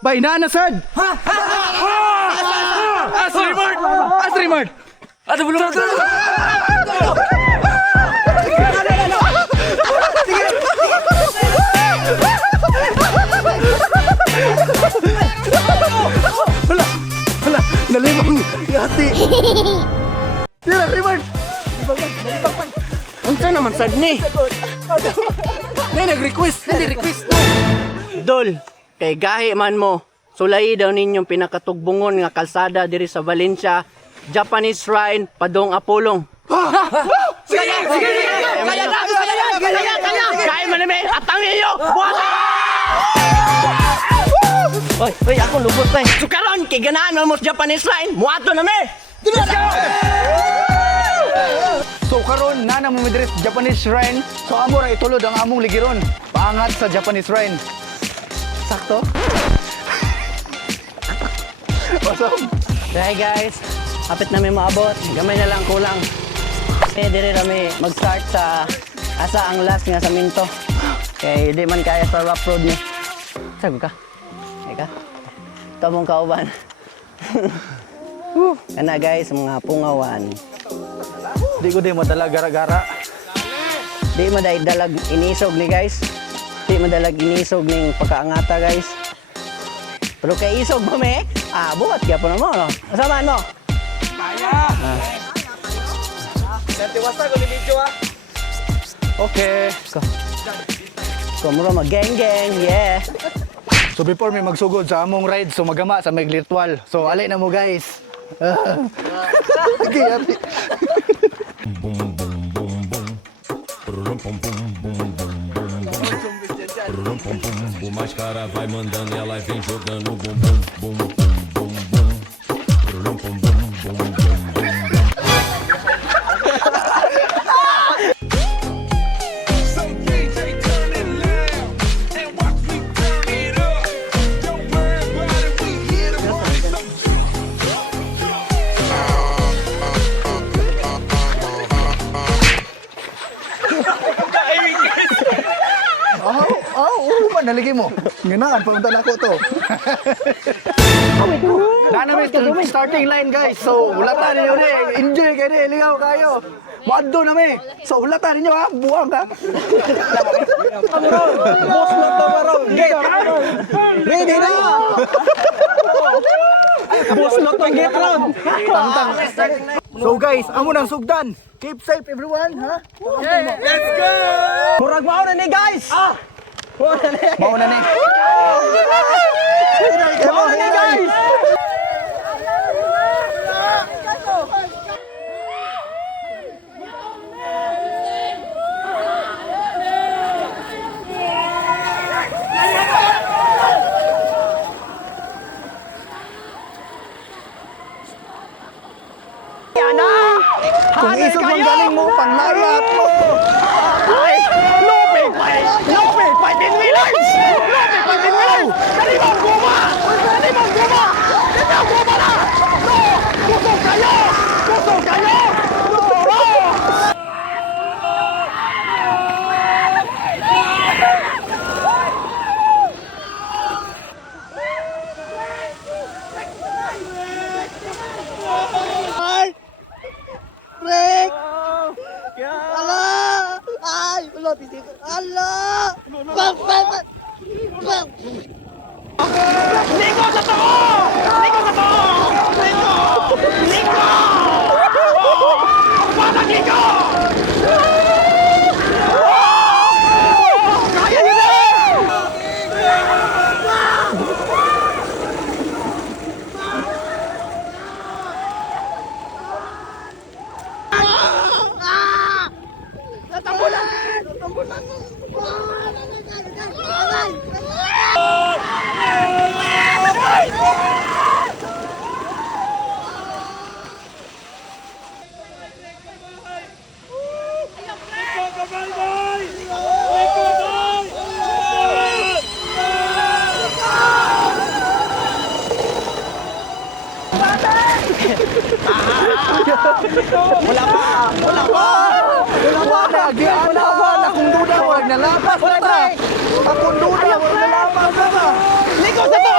Bay, naanasad! Asrimard! Asrimard! Ato belum. Hala, nalimang yati. Tira, Rimard! Unsa naman sad ni? Nay, nag-request! Hindi request no! Dol, kay gahi man mo. Sulay daw ninyong pinakatugbungon nga kalsada diri sa Valencia, Japanese Shrine, Padong Apolong. Sige! Kaya man namin, atang iyo! Oy, ako lubot tay. Sukaron, kay ganaan mo sa Japanese Shrine, muato namin! So karon na mo midres Japanese Shrine. So amo ra itulod ang among ligiron. Paangat sa Japanese Shrine. Sakto? Awesome. Hey guys, hapit namin maabot. Gamay na lang kulang. Dire kami mag-start sa asa ang last nga sa Minto. Kay di man kaya sa rough road ni. Sago ka? Eka? Ito mong kauban. Kana guys, mga pungawan. Di ko di madala gara-gara. Di dalag inisog ni guys. Di madalag inisog ning pagkaangata guys. Pero kay isog ba me? Buhat kaya po naman, no? Asamaan mo? Kaya! Nantiwasta ko ni video ah. Okay. Kumuro mag-gang-gang, yeah. So before may magsugod sa among ride, so magama sa may virtual. So alay na mo guys. Okay, happy. Boom boom boom boom. Pum pum pum bum bum bum. Pum pum pum bum. Mas cara vai mandando e ela vem jogando bum bum bum bum bum bum. Pum pum bum bum bum bum. So DJ turn it loud and watch me turn it up. Don't worry about it, we here to party. Naligay mo. Nginaan, pamunta na ako to. Dana may starting line guys. So, ulatan ninyo ni. Enjoy kayo ni. Ligaw kayo. Maadto na may. So, ulatan ninyo ha. Buwang ka. Boss na to maroon. Get. Ready na. Boss na to get round. Tantang. So guys, amo nang sugdan. Keep safe everyone, ha? Let's go! Murag mao na ni guys! Mauna ni. Mao na ni guys! Kung isog mong galing mo, panglayat mo. Ay! Lupig pa! Lupig pa! Tinwilays! Lupig pa! Tinwilays! Kalimang guma! Kalimang guma! Kalimang guma na! No! Kusog kayo! Kusog kayo! No! Break! Ala! Ay! Wala, pisik. Ala! Liko sa to! Liko sa to! Liko! Liko! Patag Liko! Kaya nyo na! Wala pa! Wala pa! Wala na, agian mo na ba? Akong duda, wag nalapas na ta. Akong duda, wag nalapas na ta. Liko sa to!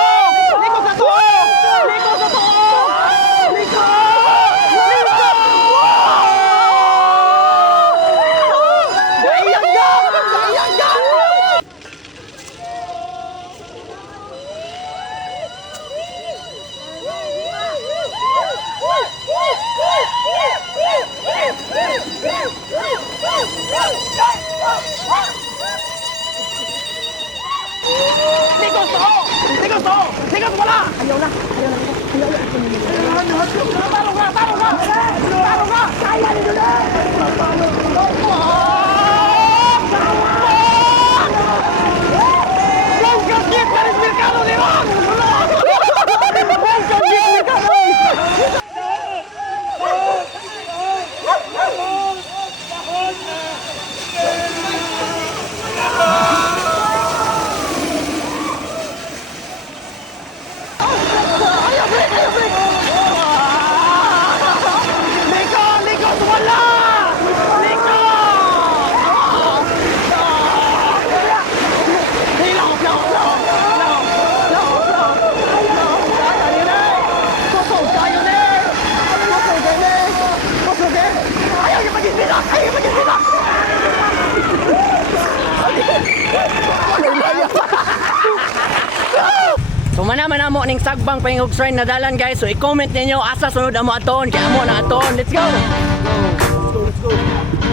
So manaman amo ning sagbang pahingog shrine na dalan guys. So i-comment ninyo asa sunod amo aton. Kaya amo na aton. Let's go. Let's go.